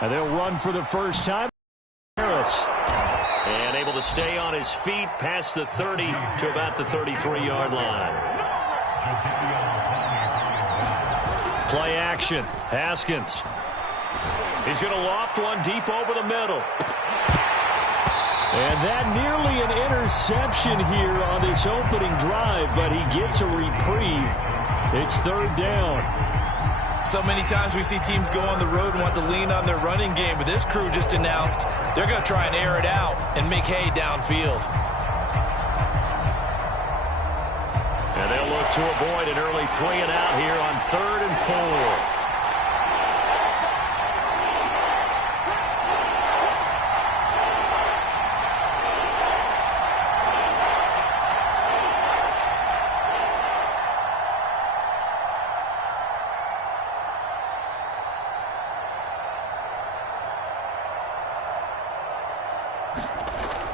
And they'll run for the first time. Harris. And able to stay on his feet past the 30 to about the 33-yard line. Play action. Haskins. He's going to loft one deep over the middle. And that nearly an interception here on this opening drive, but he gets a reprieve. It's third down. So many times we see teams go on the road and want to lean on their running game, but this crew just announced they're going to try and air it out and make hay downfield. And they'll look to avoid an early 3 and out here on 3rd and 4.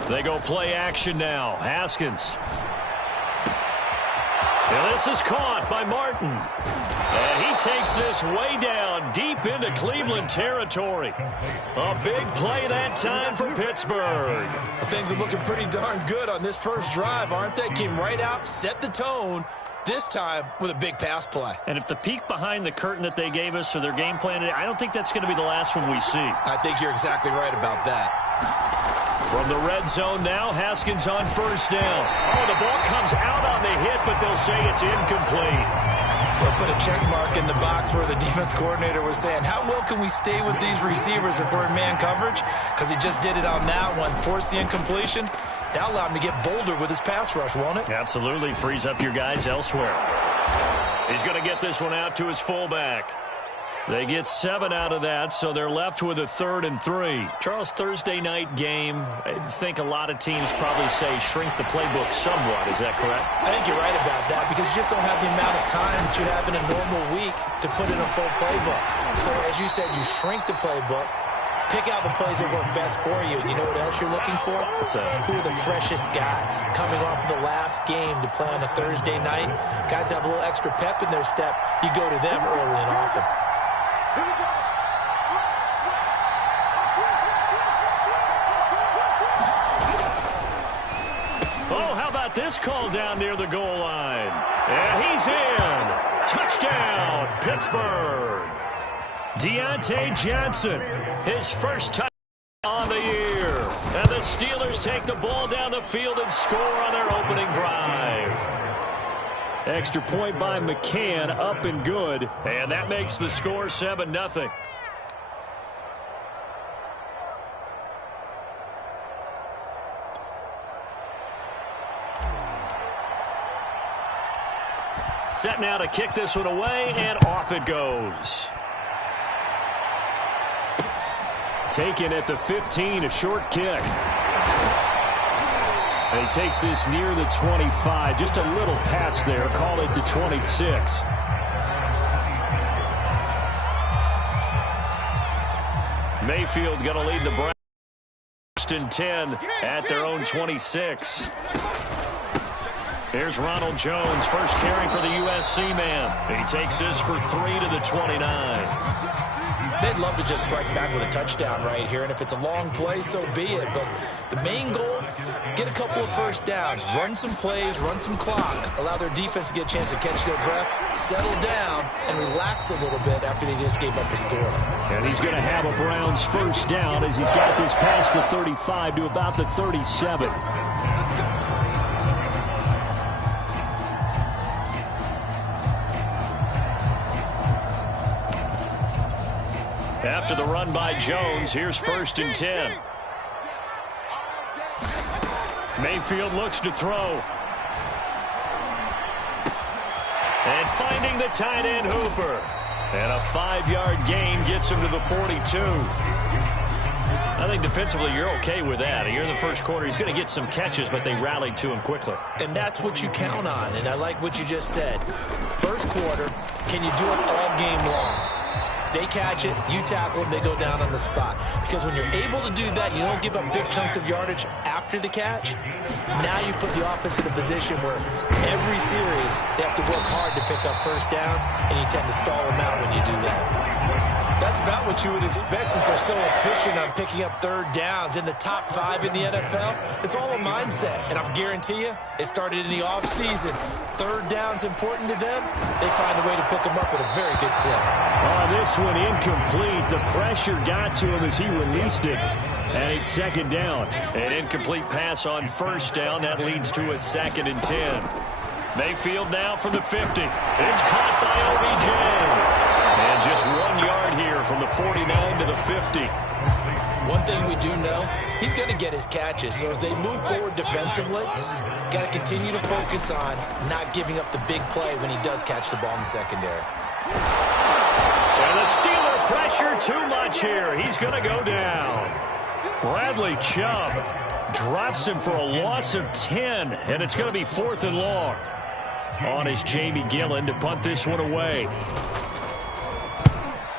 They go play action now. Haskins. And this is caught by Martin. And he takes this way down deep into Cleveland territory. A big play that time for Pittsburgh. Well, things are looking pretty darn good on this first drive, aren't they? Came right out, set the tone, this time with a big pass play. And if the peek behind the curtain that they gave us or their game plan, I don't think that's going to be the last one we see. I think you're exactly right about that. From the red zone now, Haskins on first down. Oh, the ball comes out on the hit, but they'll say it's incomplete. They'll put a check mark in the box where the defense coordinator was saying, how well can we stay with these receivers if we're in man coverage? Because he just did it on that one, forced the incompletion. That'll allow him to get bolder with his pass rush, won't it? Absolutely. Frees up your guys elsewhere. He's going to get this one out to his fullback. They get 7 out of that, so they're left with a 3rd and 3. Charles, Thursday night game, I think a lot of teams probably say shrink the playbook somewhat. Is that correct? I think you're right about that because you just don't have the amount of time that you have in a normal week to put in a full playbook. So, as you said, you shrink the playbook, pick out the plays that work best for you. You know what else you're looking for? Who are the freshest guys coming off of the last game to play on a Thursday night? Guys have a little extra pep in their step. You go to them early and often. Oh, how about this call down near the goal line? And he's in. Touchdown, Pittsburgh. Deontay Johnson, his first touchdown on the year. And the Steelers take the ball down the field and score on their opening drive. Extra point by McCann, up and good. And that makes the score 7-0. Set now to kick this one away, and off it goes. Taken at the 15, a short kick. And he takes this near the 25. Just a little pass there. Call it the 26. Mayfield going to lead the Browns. First and 10 at their own 26. Here's Ronald Jones, first carry for the USC man. He takes this for 3 to the 29. They'd love to just strike back with a touchdown right here, and if it's a long play, so be it. But the main goal, get a couple of first downs, run some plays, run some clock, allow their defense to get a chance to catch their breath, settle down, and relax a little bit after they just gave up a score. And he's going to have a Browns first down as he's got this past the 35 to about the 37. After the run by Jones, here's first and 10. Mayfield looks to throw. And finding the tight end Hooper. And a 5-yard gain gets him to the 42. I think defensively you're okay with that. You're in the first quarter. He's going to get some catches, but they rallied to him quickly. And that's what you count on, and I like what you just said. First quarter, can you do it all game long? They catch it, you tackle them, they go down on the spot. Because when you're able to do that, you don't give up big chunks of yardage after the catch, now you put the offense in a position where every series they have to work hard to pick up first downs, and you tend to stall them out when you do that. That's about what you would expect since they're so efficient on picking up third downs in the top 5 in the NFL. It's all a mindset, and I guarantee you, it started in the offseason. Third down's important to them. They find a way to pick them up at a very good clip. This one incomplete. The pressure got to him as he released it. And it's second down. An incomplete pass on first down. That leads to a 2nd and 10. Mayfield now from the 50. It's caught by OBJ. And just 1 yard here from the 49 to the 50. One thing we do know, he's going to get his catches. So as they move forward defensively, got to continue to focus on not giving up the big play when he does catch the ball in the secondary. And the Steeler pressure too much here. He's going to go down. Bradley Chubb drops him for a loss of 10, and it's going to be 4th and long. On is Jamie Gillen to punt this one away.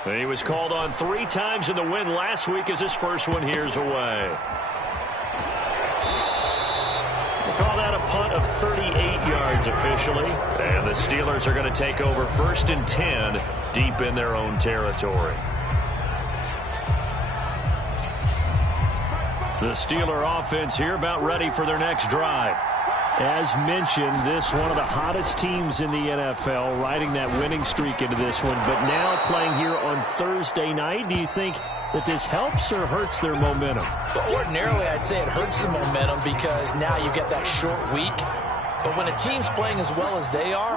He was called on 3 times in the win last week as his first one here's away. We'll call that a punt of 38 yards officially. And the Steelers are going to take over 1st and 10 deep in their own territory. The Steeler offense here about ready for their next drive. As mentioned, this one of the hottest teams in the NFL, riding that winning streak into this one, but now playing here on Thursday night. Do you think that this helps or hurts their momentum? Well, ordinarily, I'd say it hurts the momentum because now you get that short week. But when a team's playing as well as they are,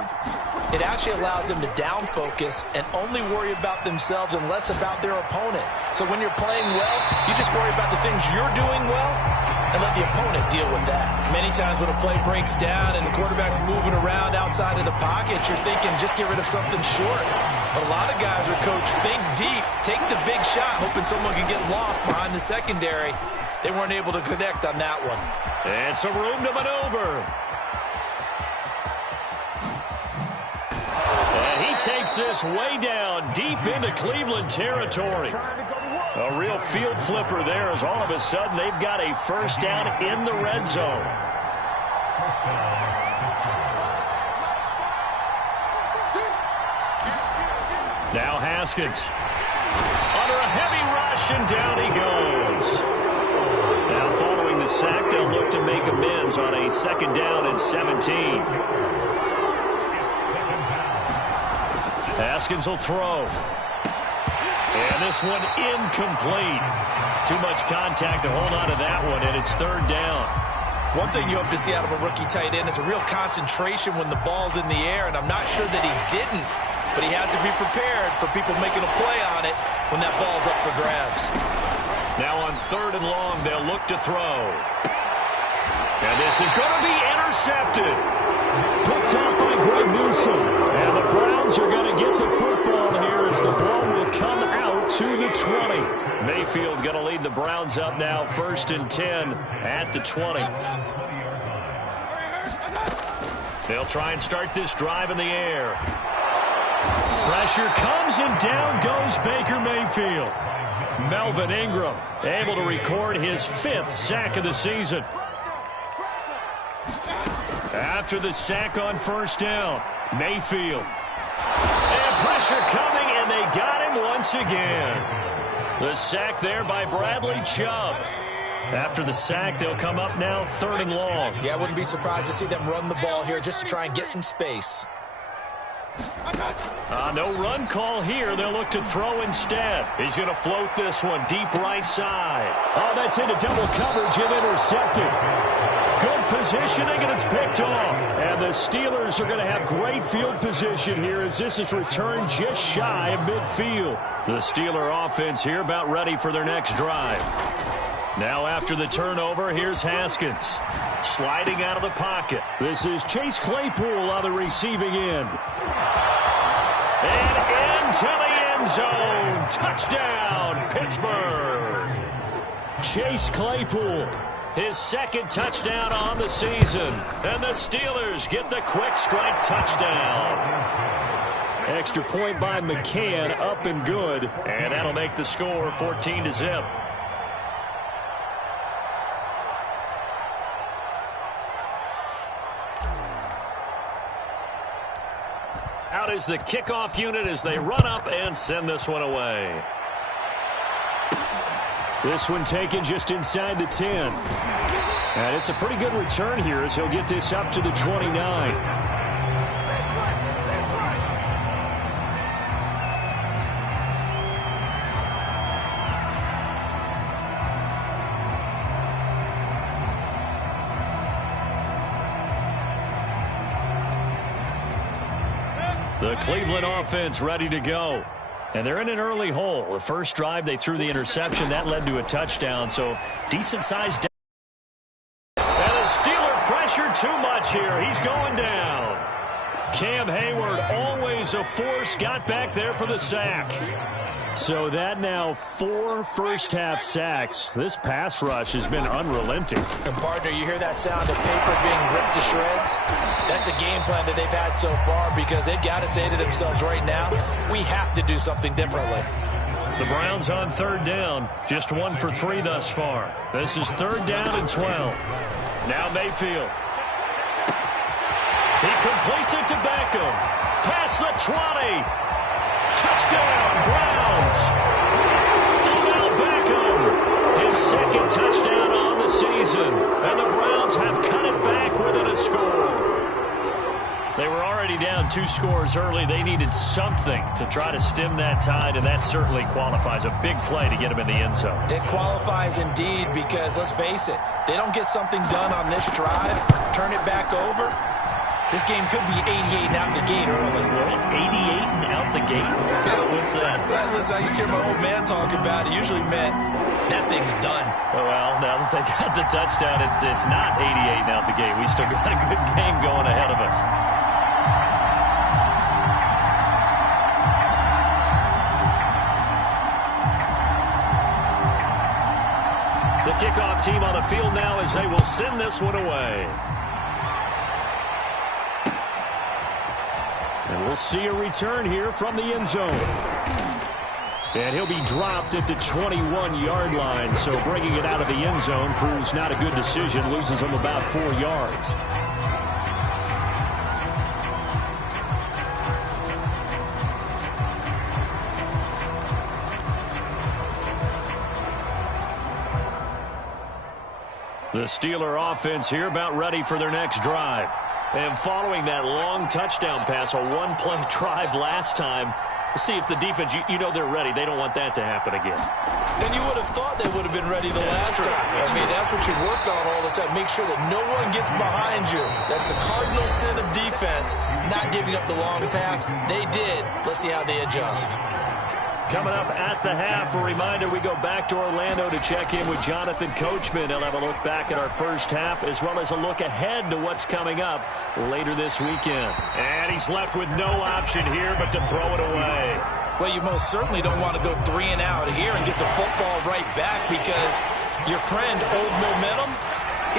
it actually allows them to down focus and only worry about themselves and less about their opponent. So when you're playing well, you just worry about the things you're doing well and let the opponent deal with that. Many times when a play breaks down and the quarterback's moving around outside of the pocket, you're thinking just get rid of something short. But a lot of guys are coached, think deep, take the big shot, hoping someone can get lost behind the secondary. They weren't able to connect on that one. And some room to maneuver. And he takes this way down deep into Cleveland territory. A real field flipper there as all of a sudden they've got a first down in the red zone. Now Haskins. Under a heavy rush and down he goes. Now following the sack, they'll look to make amends on a 2nd down and 17. Haskins will throw. And this one incomplete. Too much contact to hold on to that one, and it's 3rd down. One thing you hope to see out of a rookie tight end is a real concentration when the ball's in the air, and I'm not sure that he didn't, but he has to be prepared for people making a play on it when that ball's up for grabs. Now on 3rd and long, they'll look to throw. And this is going to be intercepted. Picked off by Greg Newsome. And the Browns are going to get the football here as the ball will come out to the 20. Mayfield going to lead the Browns up now 1st and 10 at the 20. They'll try and start this drive in the air. Pressure comes and down goes Baker Mayfield. Melvin Ingram able to record his 5th sack of the season. After the sack on 1st down, Mayfield. And pressure coming, and they got him once again. The sack there by Bradley Chubb. After the sack, they'll come up now 3rd and long. Yeah, I wouldn't be surprised to see them run the ball here just to try and get some space. No run call here. They'll look to throw instead. He's going to float this one deep right side. Oh, that's into double coverage and intercepted. Good positioning, and it's picked off. And the Steelers are going to have great field position here as this is returned just shy of midfield. The Steeler offense here about ready for their next drive. Now after the turnover, here's Haskins. Sliding out of the pocket. This is Chase Claypool on the receiving end. And into the end zone. Touchdown, Pittsburgh. Chase Claypool. His 2nd touchdown on the season. And the Steelers get the quick strike touchdown. Extra point by McCann, up and good. And that'll make the score 14-0. Out is the kickoff unit as they run up and send this one away. This one taken just inside the 10. And it's a pretty good return here as he'll get this up to the 29. The Cleveland offense ready to go. And they're in an early hole. The first drive, they threw the interception. That led to a touchdown. So decent-sized down. And the Steeler pressure too much here. He's going down. Cam Hayward, always a force, got back there for the sack. So that now 4 first-half sacks. This pass rush has been unrelenting. And, partner, you hear that sound of paper being ripped to shreds? That's the game plan that they've had so far because they've got to say to themselves right now, we have to do something differently. The Browns on 3rd down. Just 1 for 3 thus far. This is 3rd down and 12. Now Mayfield. He completes it to Beckham. Past the 20. Touchdown, Browns. Odell Beckham, his 2nd touchdown on the season. And the Browns have cut it back within a score. They were already down 2 scores early. They needed something to try to stem that tide, and that certainly qualifies. A big play to get them in the end zone. It qualifies indeed because, let's face it, they don't get something done on this drive, turn it back over. This game could be 88 and out the gate early. What? 88 and out the gate? What's that? Well, listen, I used to hear my old man talk about it. It usually meant that thing's done. Well, now that they got the touchdown, it's not 88 and out the gate. We still got a good game going ahead of us. The kickoff team on the field now as they will send this one away. And we'll see a return here from the end zone. And he'll be dropped at the 21-yard line. So bringing it out of the end zone proves not a good decision. Loses him about 4 yards. The Steeler offense here about ready for their next drive. And following that long touchdown pass, a 1-play drive last time, see if the defense, you know they're ready. They don't want that to happen again. And you would have thought they would have been ready the last time. I mean, that's what you work on all the time. Make sure that no one gets behind you. That's the cardinal sin of defense, not giving up the long pass. They did. Let's see how they adjust. Coming up at the half, a reminder, we go back to Orlando to check in with Jonathan Coachman. He'll have a look back at our first half as well as a look ahead to what's coming up later this weekend. And he's left with no option here but to throw it away. Well, you most certainly don't want to go 3 and out here and get the football right back because your friend, Old Momentum,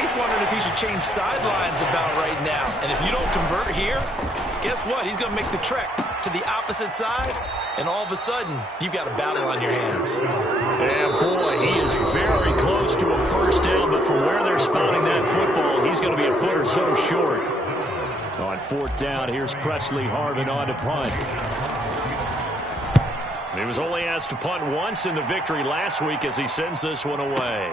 he's wondering if he should change sidelines about right now. And if you don't convert here, guess what? He's going to make the trek to the opposite side. And all of a sudden, you've got a battle on your hands. Yeah, boy, he is very close to a first down, but from where they're spotting that football, he's going to be a foot or so short. On 4th down, here's Presley Harvin on to punt. He was only asked to punt once in the victory last week as he sends this one away.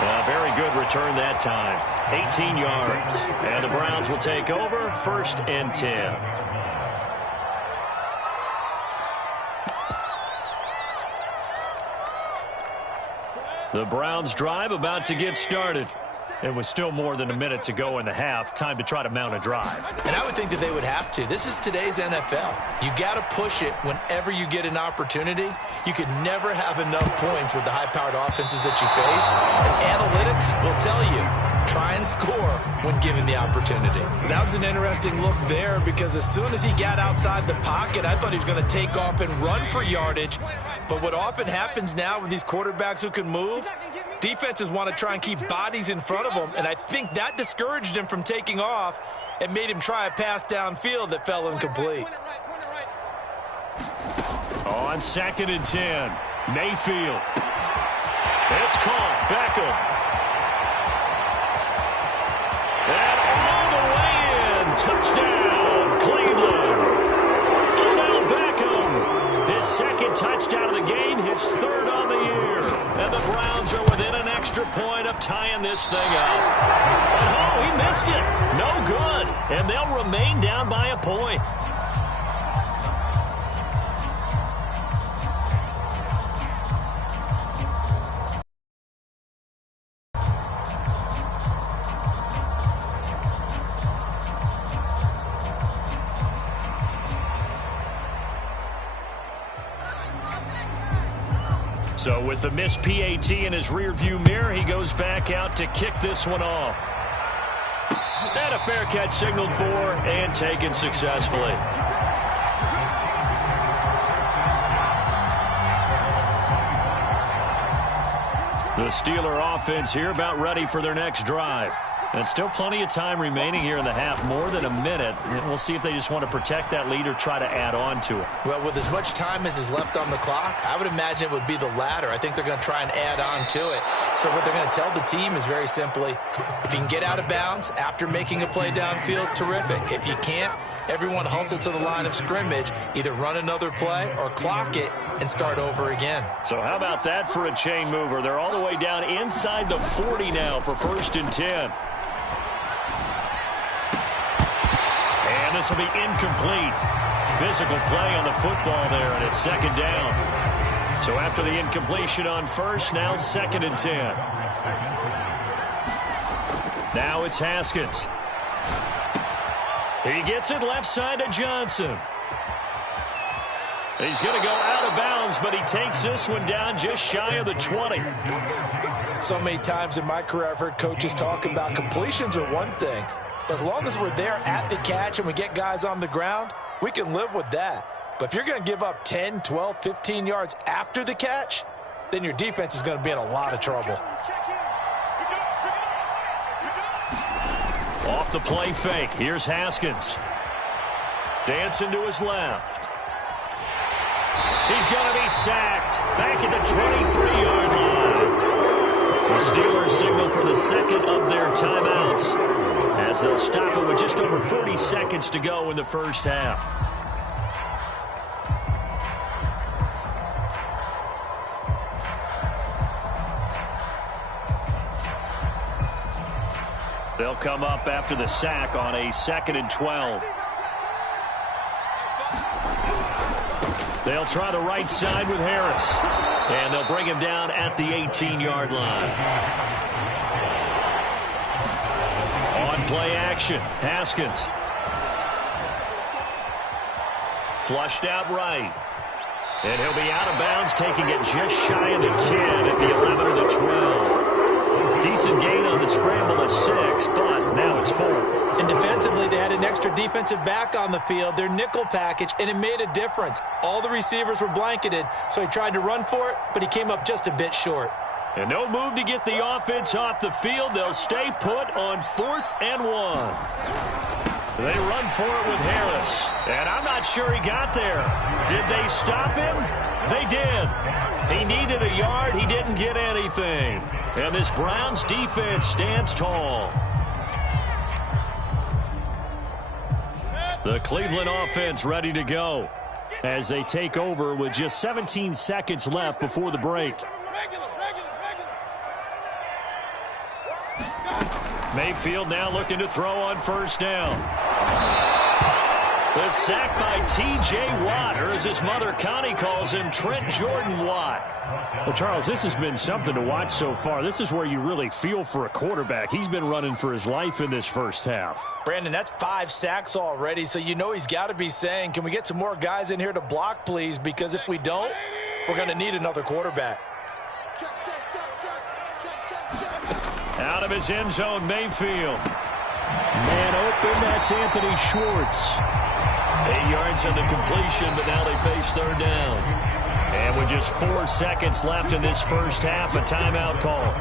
A very good return that time. 18 yards. And the Browns will take over 1st and 10. The Browns drive about to get started. It was still more than a minute to go in the half. Time to try to mount a drive. And I would think that they would have to. This is today's NFL. You got to push it whenever you get an opportunity. You could never have enough points with the high-powered offenses that you face. And analytics will tell you, try and score when given the opportunity. That was an interesting look there because as soon as he got outside the pocket, I thought he was going to take off and run for yardage. But what often happens now with these quarterbacks who can move, defenses want to try and keep bodies in front of them, and I think that discouraged him from taking off and made him try a pass downfield that fell incomplete. On 2nd and 10, Mayfield. It's caught. Beckham. And all the way in. Touchdown, Cleveland. Odell Beckham. His this thing up. And oh, he missed it. No good. And they'll remain down by a point. So with the missed PAT in his rearview mirror, he goes back out to kick this one off. And a fair catch signaled for and taken successfully. The Steeler offense here about ready for their next drive. And still plenty of time remaining here in the half, more than a minute. And we'll see if they just want to protect that lead or try to add on to it. Well, with as much time as is left on the clock, I would imagine it would be the latter. I think they're going to try and add on to it. So what they're going to tell the team is very simply, if you can get out of bounds after making a play downfield, terrific. If you can't, everyone hustle to the line of scrimmage, either run another play or clock it and start over again. So how about that for a chain mover? They're all the way down inside the 40 now for 1st and 10. And this will be incomplete. Physical play on the football there, and it's 2nd down. So after the incompletion on 1st, now 2nd and 10. Now it's Haskins. He gets it left side to Johnson. He's going to go out of bounds, but he takes this one down just shy of the 20. So many times in my career, I've heard coaches talk about completions are one thing. As long as we're there at the catch and we get guys on the ground, we can live with that. But if you're going to give up 10, 12, 15 yards after the catch, then your defense is going to be in a lot of trouble. Off the play fake. Here's Haskins. Dancing to his left. He's going to be sacked. Back at the 23-yard line. The Steelers signal for the second of their timeouts, as they'll stop it with just over 40 seconds to go in the first half. They'll come up after the sack on a 2nd and 12. They'll try the right side with Harris. And they'll bring him down at the 18-yard line. On play action, Haskins. Flushed out right. And he'll be out of bounds, taking it just shy of the 10 at the 11 or the 12. Decent gain on the scramble of 6, but now it's 4th. And defensively, they had an extra defensive back on the field, their nickel package, and it made a difference. All the receivers were blanketed, so he tried to run for it, but he came up just a bit short. And no move to get the offense off the field. They'll stay put on 4th and 1. They run for it with Harris. And I'm not sure he got there. Did they stop him? They did. He needed a yard. He didn't get anything. And this Browns defense stands tall. The Cleveland offense ready to go as they take over with just 17 seconds left before the break. Mayfield now looking to throw on 1st down. The sack by T.J. Watt, or as his mother Connie calls him, Trent Jordan Watt. Well, Charles, this has been something to watch so far. This is where you really feel for a quarterback. He's been running for his life in this first half. Brandon, that's 5 sacks already, so you know he's got to be saying, can we get some more guys in here to block, please? Because if we don't, we're going to need another quarterback. Out of his end zone, Mayfield. Man open, that's Anthony Schwartz. 8 yards on the completion, but now they face 3rd down. And with just 4 seconds left in this first half, a timeout call.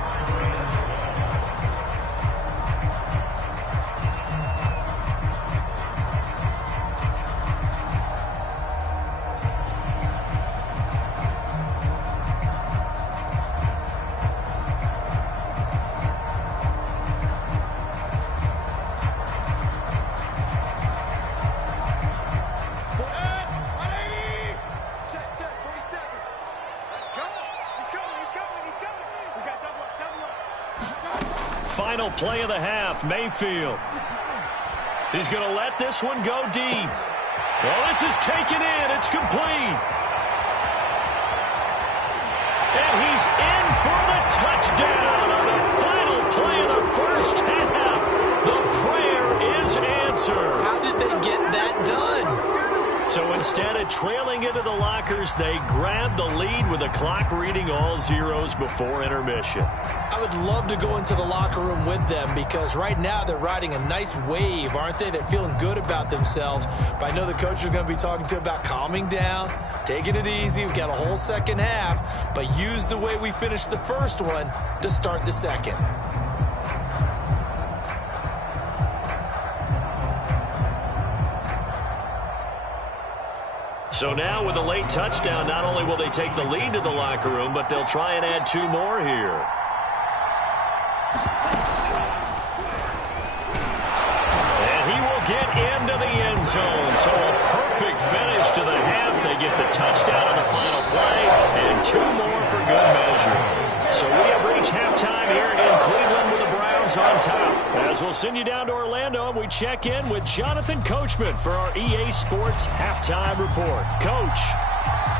final play of the half. Mayfield. He's going to let this one go deep. Well, this is taken in. It's complete. And he's in for the touchdown on the final play of the first half. The prayer is answered. How did they get that done? So instead of trailing into the lockers, they grab the lead with the clock reading all zeros before intermission. I would love to go into the locker room with them because right now they're riding a nice wave, aren't they? They're feeling good about themselves. But I know the coach is going to be talking to them about calming down, taking it easy. We've got a whole second half, but use the way we finished the first one to start the second. So now with a late touchdown, not only will they take the lead to the locker room, but they'll try and add 2 more here. And he will get into the end zone. So a perfect finish to the half. They get the touchdown on the final play, and 2 more for good measure. So we have reached halftime here in Cleveland with the Browns on top. As we'll send you down to Orlando, we check in with Jonathan Coachman for our EA Sports Halftime Report. Coach,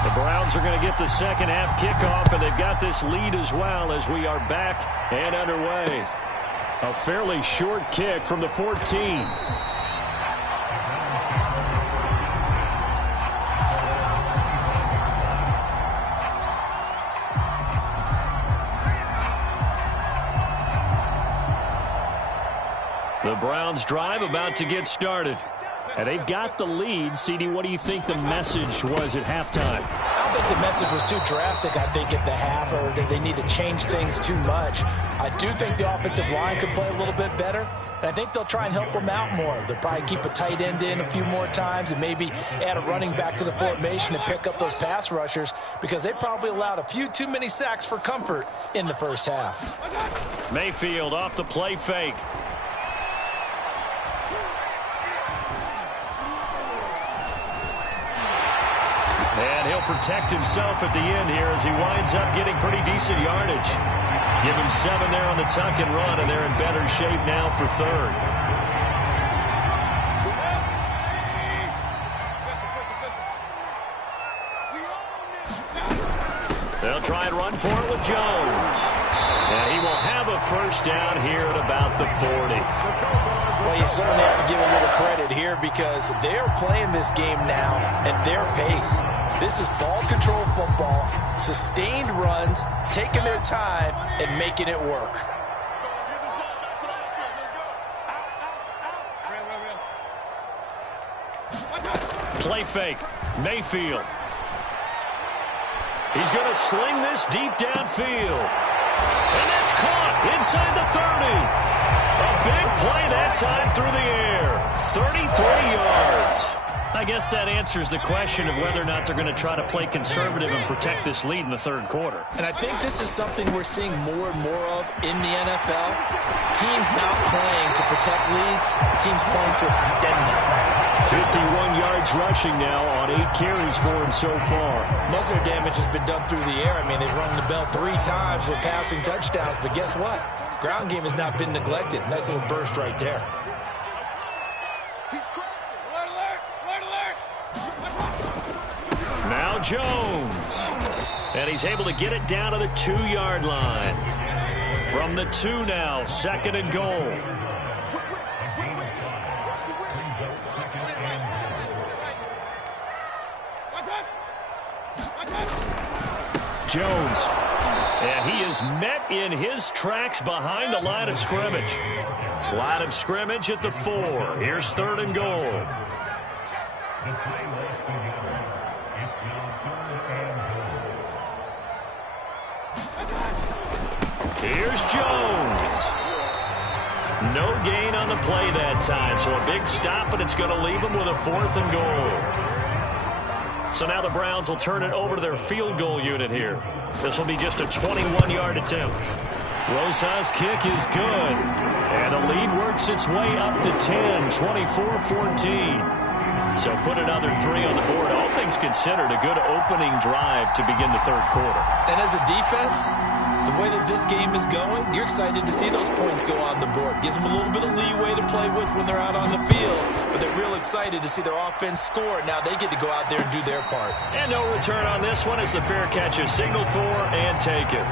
the Browns are going to get the second half kickoff, and they've got this lead as well as we are back and underway. A fairly short kick from the 14. The Browns drive about to get started. And they've got the lead. CD, what do you think the message was at halftime? I don't think the message was too drastic, I think, at the half, or that they need to change things too much. I do think the offensive line could play a little bit better. And I think they'll try and help them out more. They'll probably keep a tight end in a few more times and maybe add a running back to the formation and pick up those pass rushers because they probably allowed a few too many sacks for comfort in the first half. Mayfield off the play fake. And he'll protect himself at the end here as he winds up getting pretty decent yardage. Give him 7 there on the tuck and run, and they're in better shape now for third. They'll try and run for it with Jones. And he will have a first down here at about the 40. Well, you certainly have to give a little credit here because they're playing this game now at their pace. This is ball control football, sustained runs, taking their time, and making it work. Play fake. Mayfield. He's going to sling this deep downfield. And that's caught inside the 30. A big play that time through the air. 33 yards. I guess that answers the question of whether or not they're going to try to play conservative and protect this lead in the third quarter. And I think this is something we're seeing more and more of in the NFL. Teams not playing to protect leads, teams playing to extend them. 51 yards rushing now on 8 carries for him so far. Most of their damage has been done through the air. I mean, they've rung the bell 3 times with passing touchdowns, but guess what? Ground game has not been neglected. Nice little burst right there. Now Jones. And he's able to get it down to the 2-yard line. From the 2 now, 2nd and goal. Jones. And he is met in his tracks behind the line of scrimmage. Line of scrimmage at the 4. Here's 3rd and goal. Here's Jones. No gain on the play that time, so a big stop, and it's going to leave them with a 4th and goal. So now the Browns will turn it over to their field goal unit here. This will be just a 21-yard attempt. Rosa's kick is good. And the lead works its way up to 10, 24-14. So put another 3 on the board. All things considered, a good opening drive to begin the third quarter. And as a defense, The way that this game is going, you're excited to see those points go on the board. Gives them a little bit of leeway to play with when they're out on the field, but they're real excited to see their offense score. Now they get to go out there and do their part. And no return on this one as the fair catch is signaled for and taken.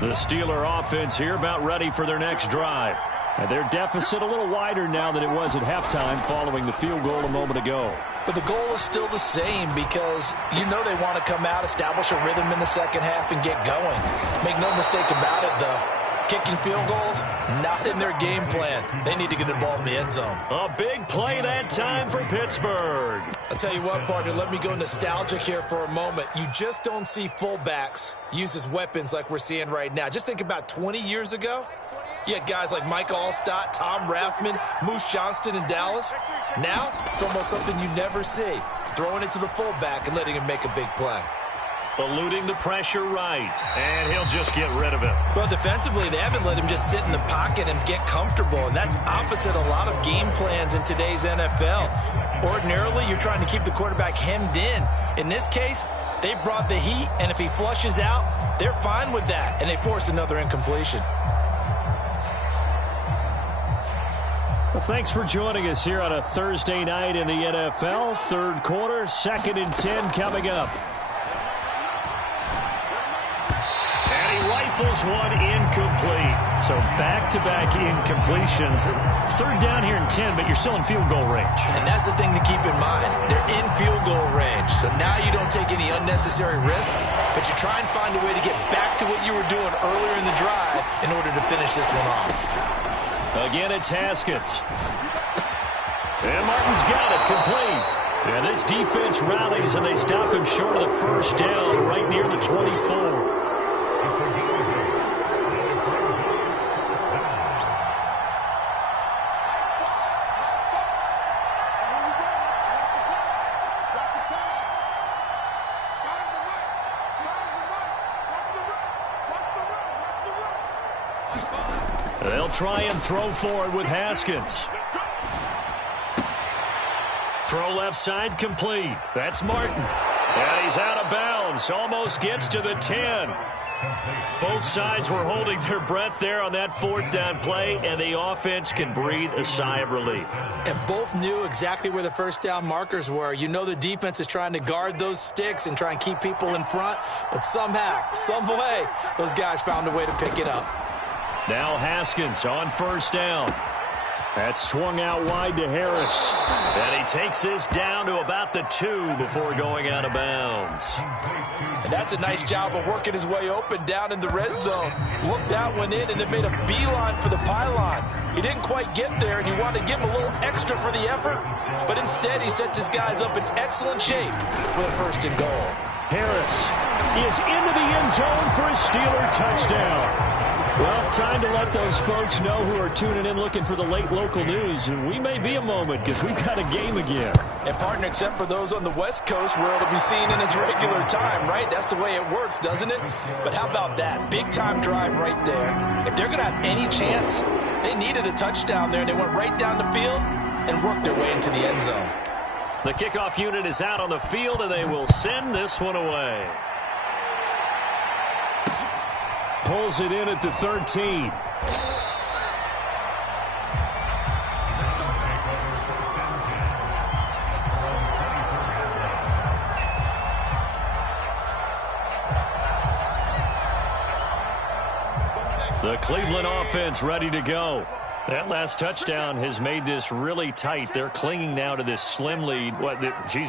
The Steeler offense here about ready for their next drive. And their deficit a little wider now than it was at halftime following the field goal a moment ago. But the goal is still the same because you know they want to come out, establish a rhythm in the second half, and get going. Make no mistake about it, though. Kicking field goals, not in their game plan. They need to get the ball in the end zone. A big play that time for Pittsburgh. I'll tell you what, partner, let me go nostalgic here for a moment. You just don't see fullbacks use as weapons like we're seeing right now. Just think about 20 years ago. You had guys like Mike Allstott, Tom Rathman, Moose Johnston in Dallas. Now, it's almost something you never see. Throwing it to the fullback and letting him make a big play. Eluding the pressure right, and he'll just get rid of it. Well, defensively, they haven't let him just sit in the pocket and get comfortable, and that's opposite a lot of game plans in today's NFL. Ordinarily, you're trying to keep the quarterback hemmed in. In this case, they brought the heat, and if he flushes out, they're fine with that, and they force another incompletion. Well, thanks for joining us here on a Thursday night in the NFL. Third quarter, 2nd and 10 coming up. Rifles one incomplete. So back-to-back incompletions. Third down here in 10, but you're still in field goal range. And that's the thing to keep in mind. They're in field goal range. So now you don't take any unnecessary risks, but you try and find a way to get back to what you were doing earlier in the drive in order to finish this one off. Again, it's Haskins. And Martin's got it complete. And this defense rallies, and they stop him short of the first down right near the 24. They'll try and throw forward with Haskins. Throw left side complete. That's Martin. And he's out of bounds. Almost gets to the 10. Both sides were holding their breath there on that fourth down play, and the offense can breathe a sigh of relief. And both knew exactly where the first down markers were. You know the defense is trying to guard those sticks and try and keep people in front, but somehow, some way, those guys found a way to pick it up. Now Haskins on first down. That's swung out wide to Harris. And he takes this down to about the 2 before going out of bounds. And that's a nice job of working his way open down in the red zone. Looked that one in and then made a beeline for the pylon. He didn't quite get there, and you wanted to give him a little extra for the effort. But instead, he sets his guys up in excellent shape for the first and goal. Harris is into the end zone for a Steeler touchdown. Well, time to let those folks know who are tuning in looking for the late local news. And we may be a moment because we've got a game again. And, partner, except for those on the West Coast where it'll be seen in its regular time, right? That's the way it works, doesn't it? But how about that? Big-time drive right there. If they're going to have any chance, they needed a touchdown there, and they went right down the field and worked their way into the end zone. The kickoff unit is out on the field, and they will send this one away. Pulls it in at the 13. The Cleveland offense ready to go. That last touchdown has made this really tight. They're clinging now to this slim lead.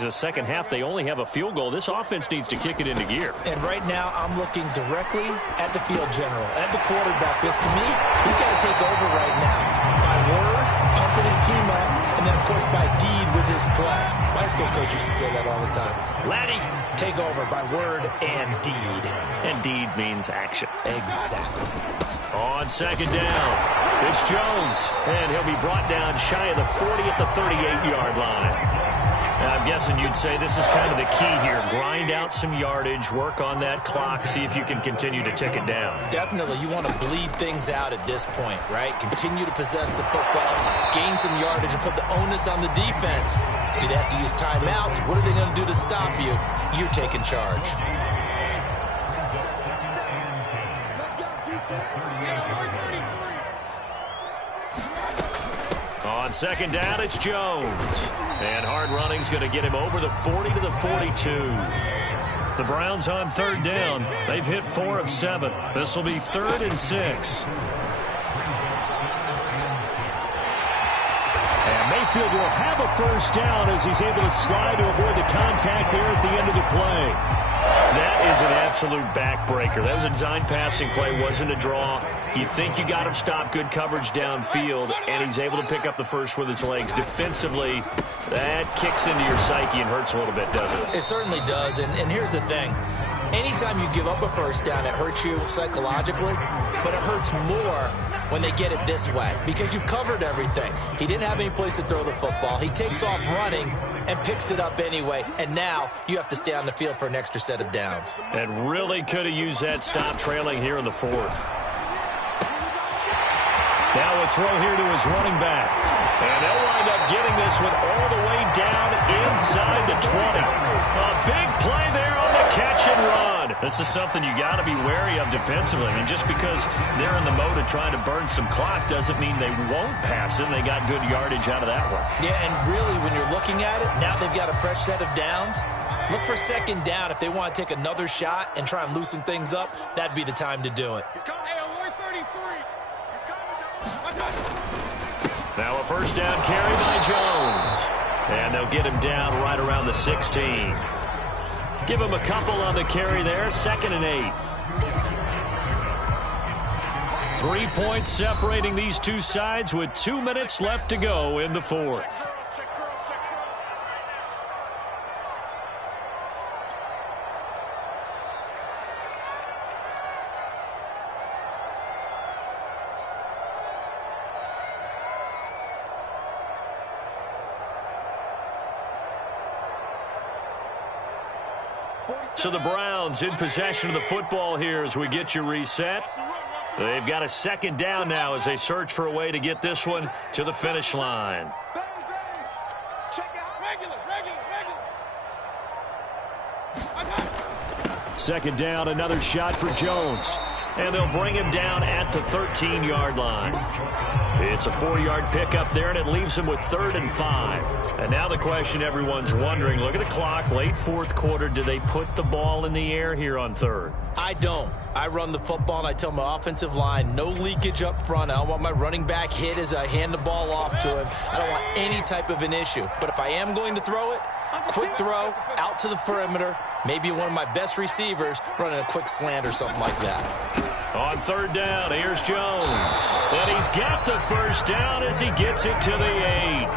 Second half, they only have a field goal. This offense needs to kick it into gear. And right now, I'm looking directly at the field general, at the quarterback, because to me, he's got to take over right now. By word, pumping his team up, and then, of course, by deed with his play. My high school coach used to say that all the time. Laddie, take over by word and deed. And deed means action. Exactly. On second down, it's Jones, and he'll be brought down shy of the 40 at the 38-yard line. I'm guessing you'd say this is kind of the key here. Grind out some yardage, work on that clock, see if you can continue to tick it down. Definitely, you want to bleed things out at this point, right? Continue to possess the football, gain some yardage, and put the onus on the defense. Do they have to use timeouts? What are they going to do to stop you? You're taking charge. On second down, it's Jones. And hard running's going to get him over the 40 to the 42. The Browns on third down. They've hit 4 of 7. This will be 3rd and 6. And Mayfield will have a first down as he's able to slide to avoid the contact there at the end of the play. That is an absolute backbreaker. That was a design passing play, wasn't a draw. You think you got him stopped, good coverage downfield, and he's able to pick up the first with his legs. Defensively, that kicks into your psyche and hurts a little bit, doesn't it? It certainly does, and here's the thing. Anytime you give up a first down, it hurts you psychologically, but it hurts more when they get it this way because you've covered everything. He didn't have any place to throw the football. He takes off running and picks it up anyway, and now you have to stay on the field for an extra set of downs. And really could have used that stop trailing here in the 4th. Now a throw here to his running back. And they'll wind up getting this one all the way down inside the 20. A big play there on the catch and run. This is something you got to be wary of defensively. I mean, just because they're in the mode of trying to burn some clock doesn't mean they won't pass it. They got good yardage out of that one. Yeah, and really when you're looking at it, now they've got a fresh set of downs. Look for second down. If they want to take another shot and try and loosen things up, that'd be the time to do it. Now a first down carry by Jones. And they'll get him down right around the 16. Give him a couple on the carry there. 2nd and 8. 3 points separating these two sides with 2 minutes left to go in the 4th. So the Browns in possession of the football here as we get you reset. They've got a second down now as they search for a way to get this one to the finish line. Second down, another shot for Jones. And they'll bring him down at the 13-yard line. It's a 4-yard pickup there, and it leaves him with 3rd and 5. And now the question everyone's wondering, look at the clock, late 4th quarter, do they put the ball in the air here on 3rd? I don't. I run the football, and I tell my offensive line, no leakage up front. I don't want my running back hit as I hand the ball off to him. I don't want any type of an issue. But if I am going to throw it, quick throw, out to the perimeter, maybe one of my best receivers running a quick slant or something like that. On 3rd down, here's Jones. And he's got the first down as he gets it to the 8.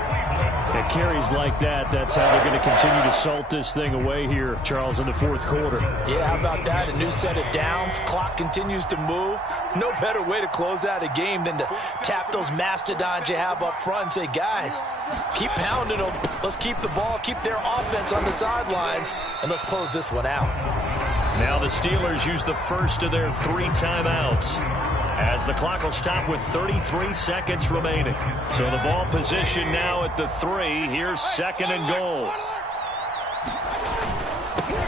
And carries like that, that's how they're going to continue to salt this thing away here, Charles, in the 4th quarter. Yeah, how about that? A new set of downs. Clock continues to move. No better way to close out a game than to tap those mastodons you have up front and say, guys, keep pounding them. Let's keep the ball, keep their offense on the sidelines, and let's close this one out. Now the Steelers use the first of their 3 timeouts as the clock will stop with 33 seconds remaining. So the ball position now at the 3. Here's 2nd and goal.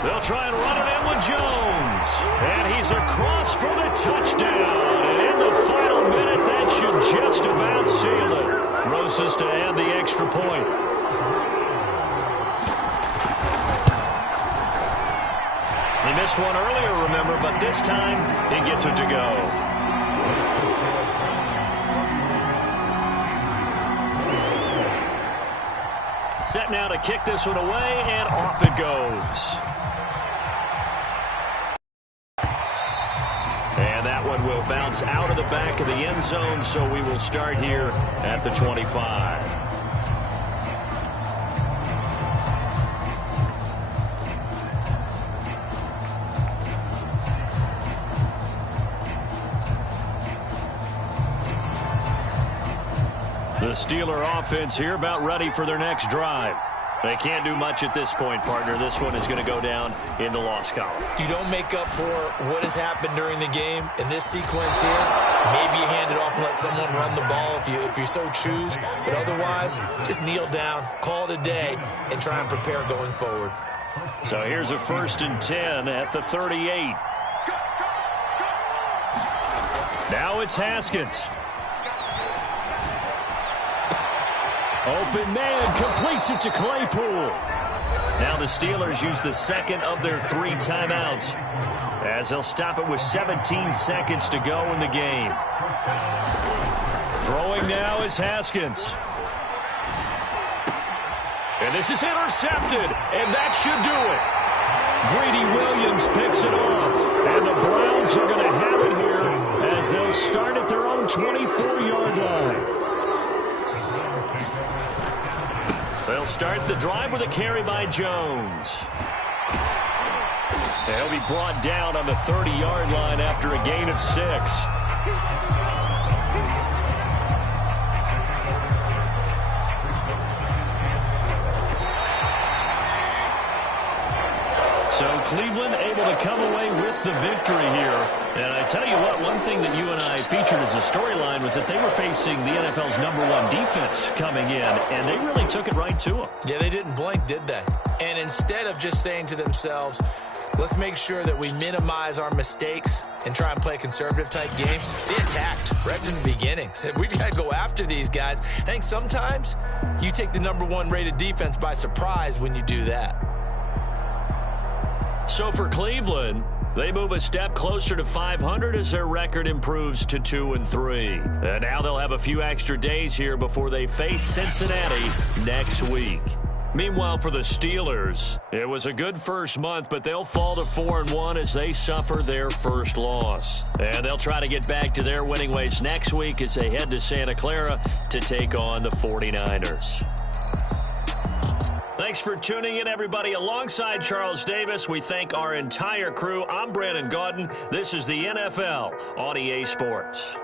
They'll try and run it in with Jones. And he's across for the touchdown. And in the final minute, that should just about seal it. Rosas to add the extra point. He missed one earlier, remember, but this time he gets it to go. Set now to kick this one away, and off it goes. And that one will bounce out of the back of the end zone, so we will start here at the 25. The Steeler offense here about ready for their next drive. They can't do much at this point, partner. This one is going to go down in the loss column. You don't make up for what has happened during the game. In this sequence here, maybe you hand it off and let someone run the ball if you so choose. But otherwise, just kneel down, call it a day, and try and prepare going forward. So here's a 1st and 10 at the 38. Now it's Haskins. Open man completes it to Claypool. Now the Steelers use the second of their 3 timeouts as they'll stop it with 17 seconds to go in the game. Throwing now is Haskins. And this is intercepted, and that should do it. Greedy Williams picks it off, and the Browns are going to have it here as they'll start at their own 24-yard line. They'll start the drive with a carry by Jones. He'll be brought down on the 30-yard line after a gain of 6. So Cleveland able to come away with the victory here. And I tell you what, one thing that you and I featured as a storyline was that they were facing the NFL's #1 defense coming in, and they really took it right to them. Yeah, they didn't blink, did they? And instead of just saying to themselves, let's make sure that we minimize our mistakes and try and play a conservative-type game, they attacked right from the beginning. Said, we've got to go after these guys. I think sometimes you take the #1 rated defense by surprise when you do that. So for Cleveland, they move a step closer to 500 as their record improves to 2-3. And now they'll have a few extra days here before they face Cincinnati next week. Meanwhile, for the Steelers, it was a good first month, but they'll fall to 4-1 as they suffer their first loss. And they'll try to get back to their winning ways next week as they head to Santa Clara to take on the 49ers. Thanks for tuning in, everybody. Alongside Charles Davis, we thank our entire crew. I'm Brandon Gaudin. This is the NFL on EA Sports.